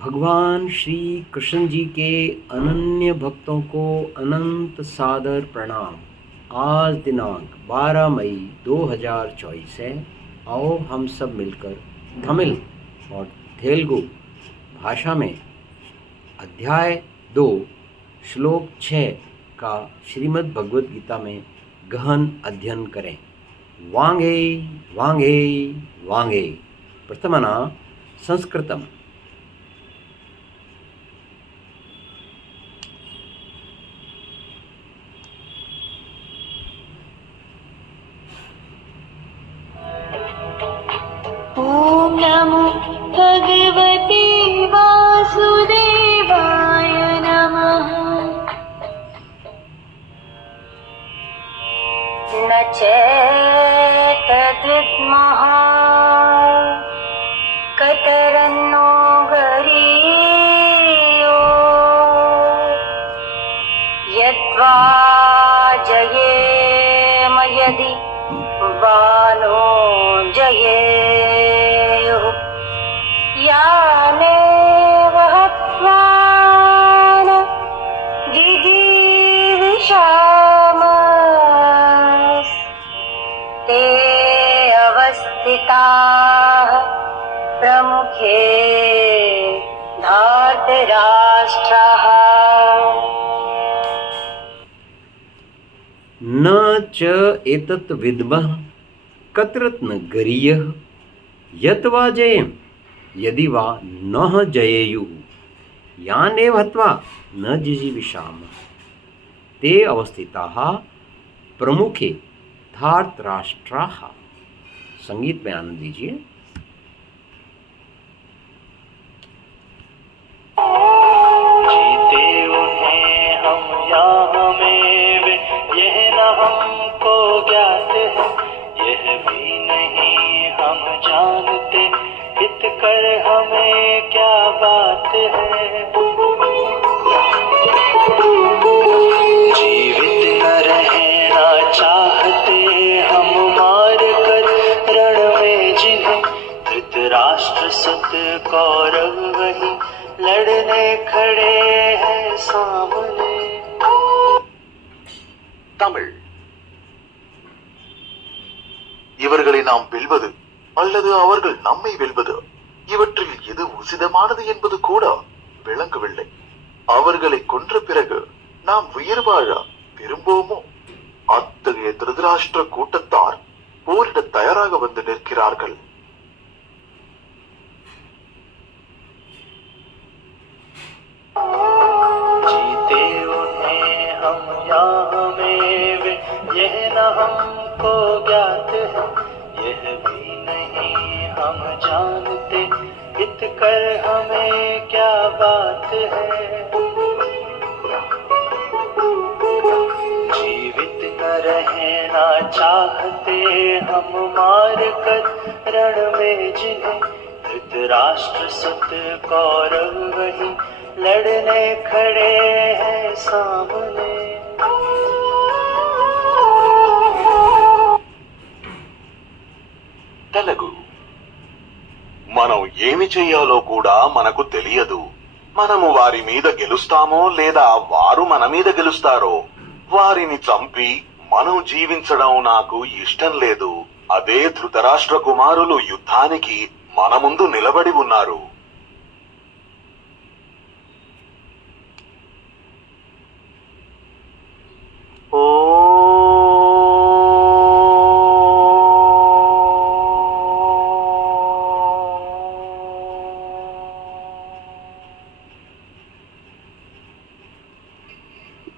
भगवान श्री कृष्ण जी के अनन्य भक्तों को अनंत सादर प्रणाम। आज दिनांक 12 मई 2024 है। आओ हम सब मिलकर तमिल और तेलुगु भाषा में अध्याय 2 श्लोक 6 का श्रीमद् भगवद गीता में गहन अध्ययन करें। वांगे वांगे वांगे। प्रथमना संस्कृतम। ॐ नमो भगवते वासुदेवाय नमः। न चेतद्विद्मः कतरन्नो गरीयो यद्वा जयेम यदि वानो जयेयुः यानेव हत्वा न जिजीविषामस्ते अवस्थिताः प्रमुखे धार्तराष्ट्राः। न च एतत् विद्मः कतरत्न गरीयः यत् वा जयेम यदि वा नः जयेयुः यानेव हत्वा न जिजीविषामः ते अवस्थिताः प्रमुखे धार्तराष्ट्राः। संगीत में आनंद लीजिए। जीते उन्हें हम या हमें वे, यह न हमको ज्ञात है, यह भी नहीं हम जानते, हित कर हमें क्या बात है। जीवित न रहना चाहते हम मार कर रण में जिन्हें, धृतराष्ट्र सुत कौरव वही लड़ने खड़े हैं सामने। தமிழ். இவர்களை நாம் வெல்வது அல்லது அவர்கள் நம்மை வெல்வது, இவற்றில் எது உசிதமானது என்பது கூட விளங்கவில்லை. அவர்களை கொன்ற பிறகு நாம் உயிர் வாழ விரும்புவோமோ? அத்தகைய திருதராஷ்டிர கூட்டத்தார் போரிட தயாராக வந்து நிற்கிறார்கள். जीते उन्हें हम या हमें वे, यह न हमको ज्ञात है, यह भी नहीं हम जानते, हित कर हमें क्या बात है। जीवित न रहना चाहते हम मार कर रण में जिन्हें, धृतराष्ट्र सुत कौरव वही लड़ने खड़े हैं सामने। తెలుగు. మనం ఏమి చెయ్యాలో కూడా మనకు తెలియదు. మనము వారి మీద గెలుస్తామో లేదా వారు మన మీద గెలుస్తారో. వారిని చంపి మనం జీవించడం నాకు ఇష్టం లేదు. అదే ధృతరాష్ట్ర కుమారులు యుద్ధానికి మన ముందు నిలబడి ఉన్నారు. ఓ